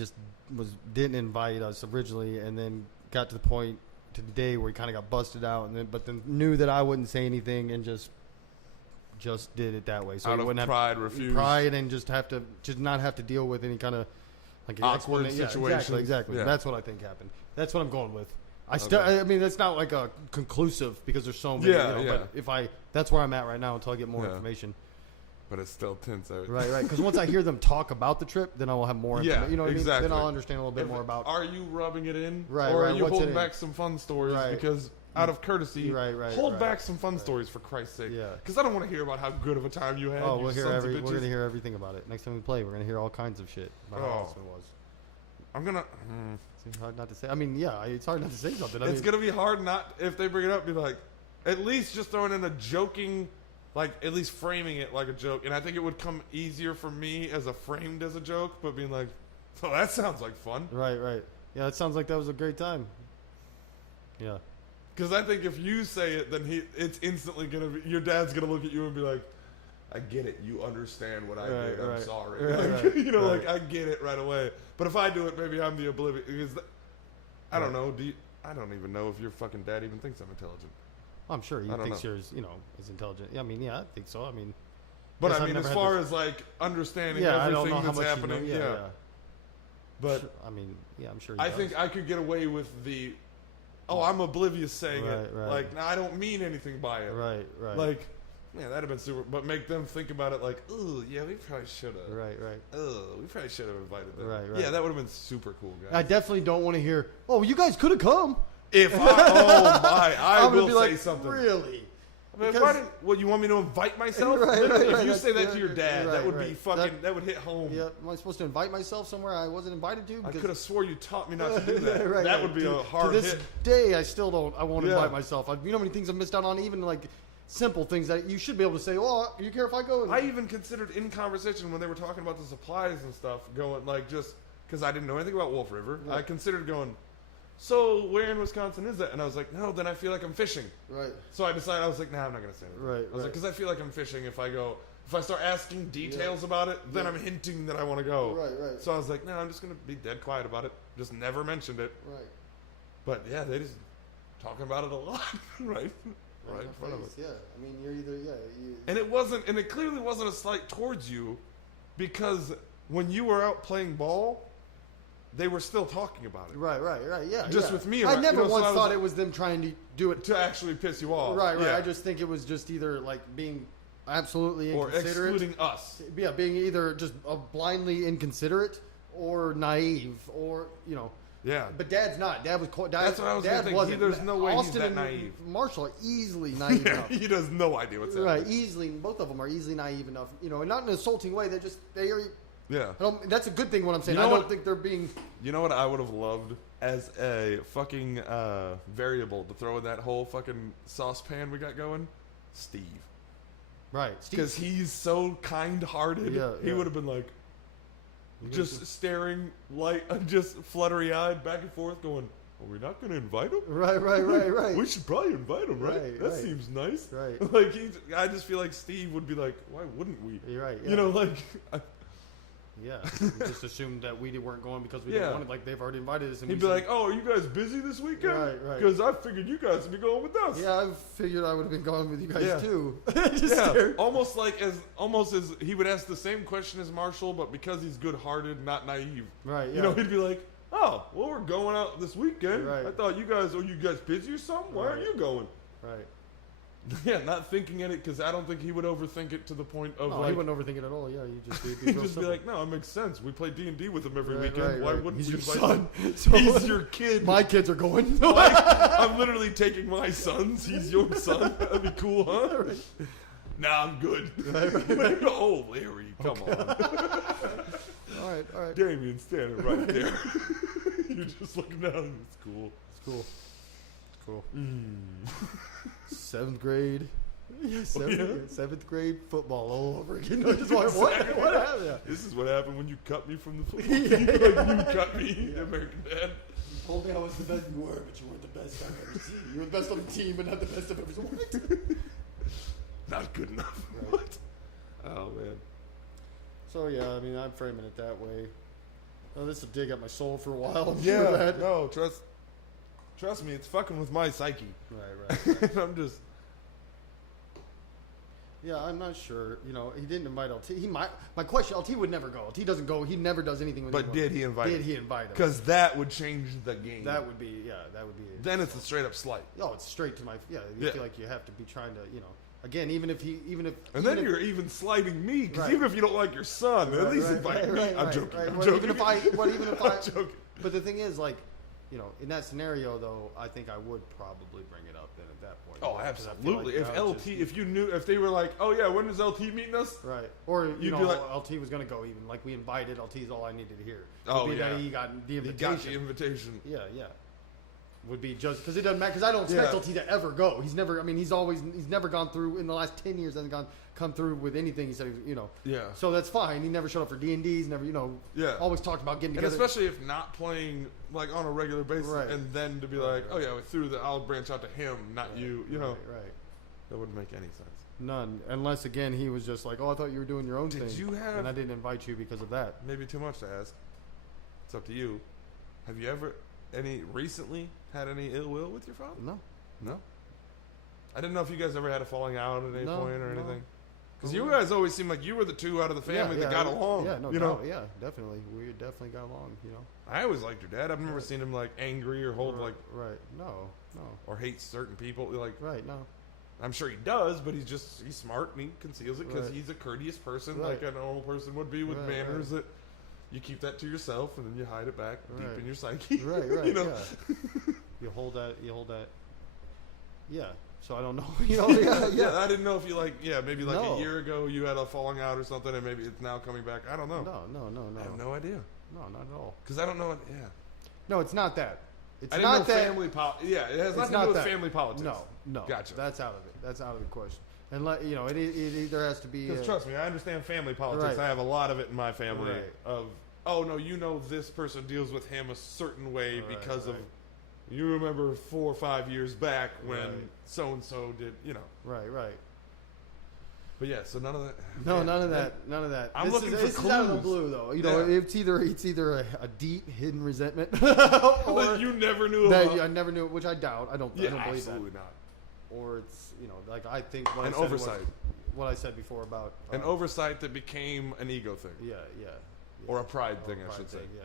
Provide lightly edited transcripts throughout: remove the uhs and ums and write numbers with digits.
just didn't invite us originally, and then got to the point to the day where he kind of got busted out, and then knew that I wouldn't say anything and just did it that way. So out he of wouldn't pride, have refuse. pride, and just not have to deal with any kind of like awkward situation. Exactly. Yeah. That's what I think happened. That's what I'm going with. I mean, that's not like a conclusive because there's so many. But that's where I'm at right now until I get more information. But it's still tense. Right. Because once I hear them talk about the trip, then I will have more information. You know what exactly. I mean? Then I'll understand a little bit more about. Are you rubbing it in? Right. Or right. are you What's holding back some fun stories? Right. Because out of courtesy, hold back some fun right. stories for Christ's sake. Yeah. Because I don't want to hear about how good of a time you had. Oh, we're going to hear everything about it. Next time we play, we're going to hear all kinds of shit about how awesome it was. I'm going to... It's hard not to say. I mean, yeah, it's hard not to say something. It's going to be hard not... If they bring it up, be like... At least just throwing in a joking... Like, at least framing it like a joke. And I think it would come easier for me as framed as a joke, but being like, oh, that sounds like fun. Right. Yeah, it sounds like that was a great time. Yeah. Because I think if you say it, then it's instantly going to be... Your dad's going to look at you and be like, I get it. You understand what I did. I'm sorry. Like, I get it right away. But if I do it, maybe I'm the oblivious. Because I don't know. I don't even know if your fucking dad even thinks I'm intelligent. I'm sure he thinks you're, as intelligent. Yeah, I mean, yeah, I think so. I mean, but I mean, as far as like understanding everything that's happening, yeah. But I mean, yeah, I'm sure. I think I could get away with the, I'm oblivious saying it. Right. Like, I don't mean anything by it. Right. Like, that'd have been super. But make them think about it like, oh, yeah, we probably should have. Right. Oh, we probably should have invited them. Right. Yeah, that would have been super cool, guys. I definitely don't want to hear, oh, you guys could have come. If I will say like, something. Really? I mean, you want me to invite myself? If you say that to your dad, that would be fucking. That would hit home. Yeah, am I supposed to invite myself somewhere I wasn't invited to? I could have swore you taught me not to do that. That would be a hard hit. To this day, I still don't. I won't invite myself. You know how many things I've missed out on, even like simple things that you should be able to say. Oh, you care if I go? I even considered in conversation when they were talking about the supplies and stuff, going like just because I didn't know anything about Wolf River. I considered going. So where in Wisconsin is that? And I was like, no, then I feel like I'm fishing. Right. So I decided, I was like, nah, I'm not going to say anything. Right. I was like, because I feel like I'm fishing if I start asking details about it, then I'm hinting that I want to go. Right. So I was like, no, I'm just going to be dead quiet about it. Just never mentioned it. Right. But yeah, they just talking about it a lot. Right in front of us. Yeah. I mean, you're either, And it clearly wasn't a slight towards you because when you were out playing ball, they were still talking about it. Right, yeah. Just with me. I never once thought it was them trying to do it. To actually piss you off. Right. I just think it was just either like being absolutely inconsiderate. Or excluding us. Yeah, being either just blindly inconsiderate or naive or, Yeah. But Dad's not. Dad was... That's what I was thinking. There's no way Austin he's that naive. Marshall are easily naive enough. He has no idea what's happening. Right, easily. Both of them are easily naive enough. And not in an insulting way. They are... Yeah. That's a good thing what I'm saying. I don't think they're being... You know what I would have loved as a fucking variable to throw in that whole fucking saucepan we got going? Steve. Right. Because he's so kind-hearted. Yeah, he would have been like, just staring, just fluttery-eyed back and forth going, are we not going to invite him? Right. We should probably invite him, right? That seems nice. Right. Like, I just feel like Steve would be like, why wouldn't we? You're right. Yeah. Yeah, we just assumed that we weren't going because we didn't want it. Like, they've already invited us. And he'd be like, oh, are you guys busy this weekend? Right. Because I figured you guys would be going with us. Yeah, I figured I would have been going with you guys, too. Almost as he would ask the same question as Marshall, but because he's good-hearted, not naive. Right, yeah. He'd be like, oh, well, we're going out this weekend. Right. I thought you guys busy or something? Why aren't you going? Right. Yeah, not thinking in it because I don't think he would overthink it to the point of he wouldn't overthink it at all. Yeah, he'd just be like, no, it makes sense. We play D&D with him every weekend. Why wouldn't he's we your invite son? So he's your kid. My kids are going. I'm literally taking my sons. He's your son. That'd be cool, huh? Right. Nah, I'm good. Right. Oh, Larry, come on. All right. Damien's standing right there. You're just looking down. It's cool. Seventh grade. Seventh grade football all over again. What happened? Yeah. This is what happened when you cut me from the football team. You cut me, American Dad. You told me I was the best you were, but you weren't the best I've ever seen. You were the best on the team, but not the best I've ever seen. Not good enough. Right. What? Oh, man. So, yeah, I mean, I'm framing it that way. Oh, this will dig at my soul for a while. Yeah, no, trust me, it's fucking with my psyche. Right. I'm just. Yeah, I'm not sure. You know, he didn't invite LT. He might. My question: LT would never go. LT doesn't go. He never does anything with. But did he invite him? Did he invite him? Because that would change the game. That would be. Yeah, that would be. Then it's a straight up slight. Oh, it's straight to my. Yeah, you feel like you have to be trying to. You know, again, even if. And then you're even slighting me because even if you don't like your son, at least invite me. I'm joking. I'm joking. Even if I. I'm joking. But the thing is, like, you know, in that scenario, though, I think I would probably bring it up then at that point. Oh, right? absolutely. Like, if they were like, oh yeah, when is LT meeting us? Right. Or you'd know, be like, LT was going to go even. Like we invited, LT's all I needed to hear. Oh yeah. He got the invitation. He got the invitation. Yeah. Would be just because it doesn't matter because I don't expect LT to ever go. He's never. I mean, he's never gone through in the last 10 years. Hasn't come through with anything. He said, you know. Yeah. So that's fine. He never showed up for D&Ds. Never, you know. Yeah. Always talked about getting together. And especially if not playing like on a regular basis, and then to be like, oh yeah, I'll branch out to him, not you. You know. Right. That wouldn't make any sense. None, unless again he was just like, oh, I thought you were doing your own thing. Did you have? And I didn't invite you because of that. Maybe too much to ask. It's up to you. Have you ever recently had any ill will with your father? No. I didn't know if you guys ever had a falling out at any point or anything. Because you guys always seemed like you were the two out of the family that got along. Yeah, no you doubt. Yeah, definitely. We definitely got along. You know. I always liked your dad. I've never seen him like angry or hold like. Right. No. Or hate certain people. Like. Right. No. I'm sure he does, but he's smart and he conceals it because he's a courteous person, like a normal person would be with manners that you keep that to yourself and then you hide it back deep in your psyche. Right. You know? Yeah. You hold that. Yeah. So I don't know. You know. Yeah. I didn't know if you maybe a year ago you had a falling out or something, and maybe it's now coming back. I don't know. No. I have no idea. No, not at all. Because I don't know. Yeah. No, it's not that. It's I didn't not know that. family it has nothing to do with family politics. No. Gotcha. That's out of it. That's out of the question. And you know, it either has to be. Because trust me, I understand family politics. I have a lot of it in my family. Of you know, this person deals with him a certain way because of. You remember 4 or 5 years back when so and so did, you know. Right. But yeah, so none of that. No, none of that. I'm looking for clues. This is out of the blue, though. You know, it's either a deep hidden resentment, or that you never knew about. I never knew, which I doubt. I don't believe absolutely that. not. Or it's like I think an oversight. What I said before about an oversight that became an ego thing. Yeah. Or a pride thing, I should say. Yeah.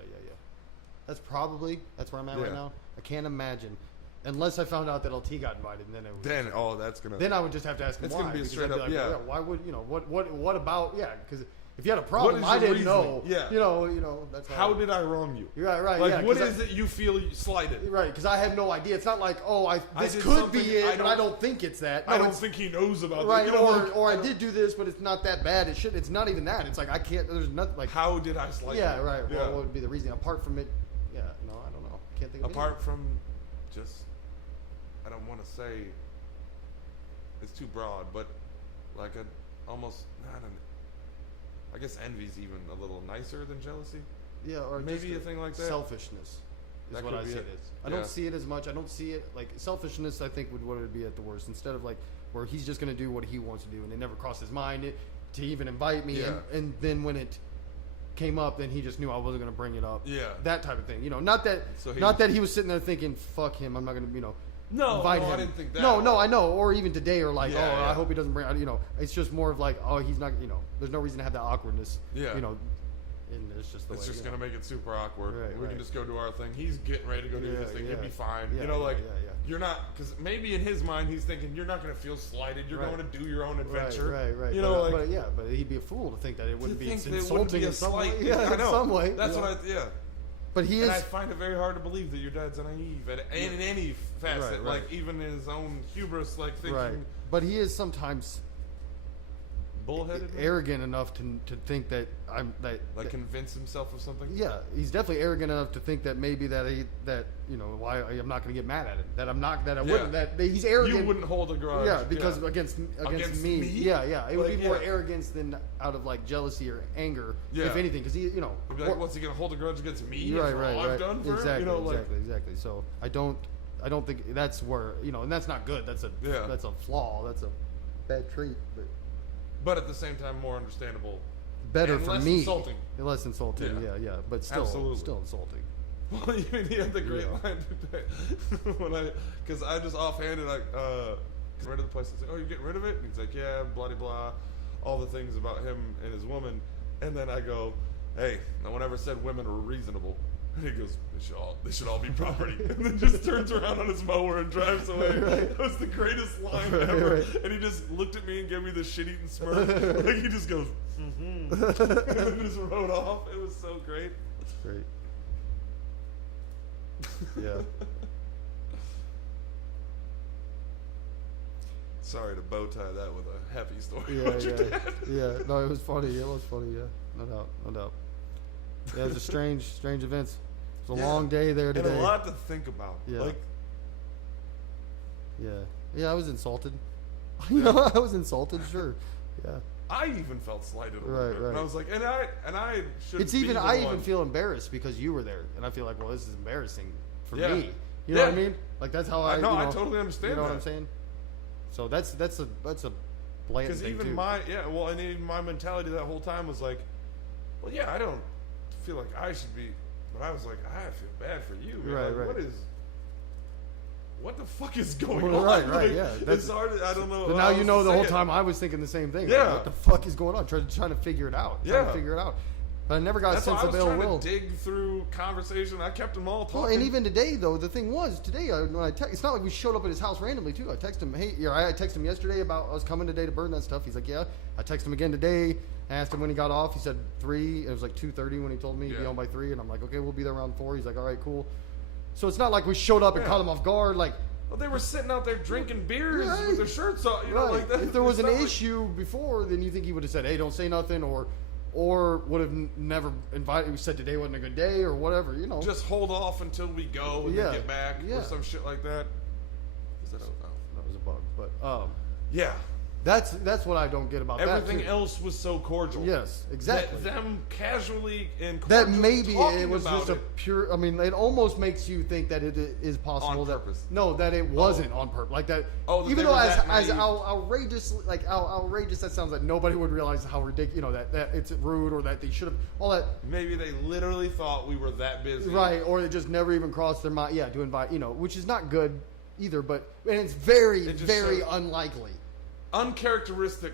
That's where I'm at right now. I can't imagine. Unless I found out that LT got invited, and then it was. That's gonna. Then I would just have to ask him why. It's gonna be a straight up. Why would what about? Yeah, because if you had a problem, I didn't know. Yeah. You know. That's how did I wrong you? Right. Like, what is it you feel slighted? Right, because I have no idea. It's not like this could be it, but I don't think it's that. No, I don't think he knows about right. That. Or I did do this, but it's not that bad. It's not even that. It's like I can't. There's nothing like. How did I slight? Yeah. Right. Yeah. Well, what would be the reason apart from it? Yeah. No, I don't know. Can't think of it. Apart from just. I don't want to say it's too broad, but like I guess envy's even a little nicer than jealousy. Yeah, or maybe a thing like that. Selfishness is what I see it as. I don't see it as much. I don't see it like selfishness. I think would be at the worst. Instead of like where he's just going to do what he wants to do, and it never crossed his mind to even invite me. Yeah. And then when it came up, then he just knew I wasn't going to bring it up. Yeah, that type of thing. You know, not that he was sitting there thinking, "Fuck him, I'm not going to," No, invite him. I didn't think that. No, I know. Or even today, or like, I hope he doesn't bring. It's just more of like, he's not. There's no reason to have that awkwardness. Yeah. And it's just it's just gonna make it super awkward. Right, we can just go do our thing. He's getting ready to go do his thing. He'll be fine. You're not, because maybe in his mind he's thinking you're not gonna feel slighted. You're going to do your own adventure. Right. But he'd be a fool to think that it wouldn't be insulting in some way. Yeah, in some way. That's what But he is. And I find it very hard to believe that your dad's naive in any facet, like even in his own hubris, like thinking. Right. But he is sometimes bullheaded, arrogant enough to think that convince himself of something. Yeah, he's definitely arrogant enough to think that maybe why I'm not going to get mad at him. That I'm not. That I wouldn't. That he's arrogant. You wouldn't hold a grudge. Yeah, because against me. Yeah. It would be more arrogance than out of like jealousy or anger, if anything. Because he'd be like, what's he going to hold a grudge against me? For all I've done for him? Exactly. So I don't think that's where and that's not good. That's a flaw. That's a bad trait. But at the same time, more understandable better and for less me. Insulting. Less insulting. Yeah. But still insulting. Well, even he had the great line today because I just offhanded like get rid of the place. I was like, oh, you're getting rid of it? And he's like, yeah, blah blah blah, all the things about him and his woman. And then I go, hey, no one ever said women were reasonable. And he goes, they should all be property. And then just turns around on his mower and drives away. That was the greatest line ever. And he just looked at me and gave me the shit-eating smirk. Like he just goes, and then just rode off. It was so great. That's great. Yeah. Sorry to bow tie that with a happy story. Yeah. No, it was funny. Yeah, no doubt. Yeah, it was a strange events. It was a long day there today. And a lot to think about. Yeah. Yeah, I was insulted. I was insulted, sure. Yeah. I even felt slighted a little bit. Right. And I was like, and I should. It's even I even feel embarrassed because you were there, and I feel like, well, this is embarrassing for me. You know what I mean? Like that's how I. I totally understand. You know what I'm saying? So that's a blatant thing because even too. and even my mentality that whole time was like, well, yeah, I don't feel like I should be, but I was like, I feel bad for you. Man. Right. What the fuck is going on? Right, like, yeah. It's hard. I don't know. But now you know the whole time I was thinking the same thing. Yeah. Like, what the fuck is going on? Trying to figure it out. But I never got a sense of ill will. That's why I was trying to dig through conversation. I kept them all talking. Well, and even today, though, the thing was, today, when it's not like we showed up at his house randomly, too. I texted him, hey, I texted him yesterday about I was coming today to burn that stuff. He's like, yeah. I texted him again today. I asked him when he got off. He said 3. It was like 2:30 when he told me he'd be home by 3. And I'm like, okay, we'll be there around 4. He's like, all right, cool. So it's not like we showed up and caught him off guard. Like, well, they were sitting out there drinking beers with their shirts off. You know, like that. If there was an issue before, then you think he would have said, hey, don't say nothing, or would have never invited. We said today wasn't a good day, or whatever. You know, just hold off until we go and then get back, or some shit like that. That was a bug, but yeah. That's what I don't get about everything else was so cordial. Yes, exactly. Them casually and that maybe it was just a pure. I mean, it almost makes you think that it is possible on purpose. That it wasn't on purpose. Like that. Oh, even though as outrageous that sounds, like nobody would realize how ridiculous. That it's rude, or that they should have all that. Maybe they literally thought we were that busy. Right, or it just never even crossed their mind. Yeah, to invite. Which is not good either. But it's very unlikely. Uncharacteristic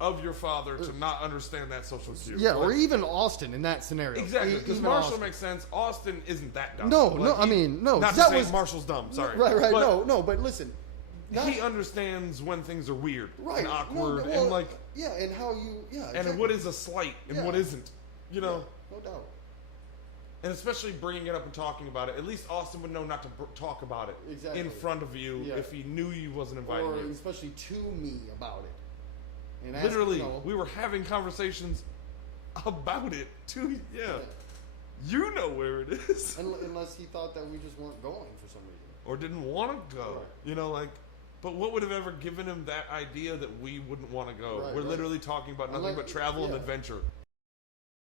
of your father to not understand that social cue. Yeah, or even Austin in that scenario. Exactly, because Marshall makes sense. Austin isn't that dumb. No. Not to say Marshall's dumb. Sorry. Right. But, but listen. He understands when things are weird and awkward and like. Yeah, and how you. Yeah. Exactly. And what is a slight and what isn't. You know. Yeah, no doubt. And especially bringing it up and talking about it. At least Austin would know not to talk about it in front of you if he knew you wasn't inviting you. Especially to me about it. And literally, we were having conversations about it too. Yeah. You know where it is. Unless he thought that we just weren't going for some reason. Or didn't want to go. Right. But what would have ever given him that idea that we wouldn't want to go? We're literally talking about nothing but travel and adventure.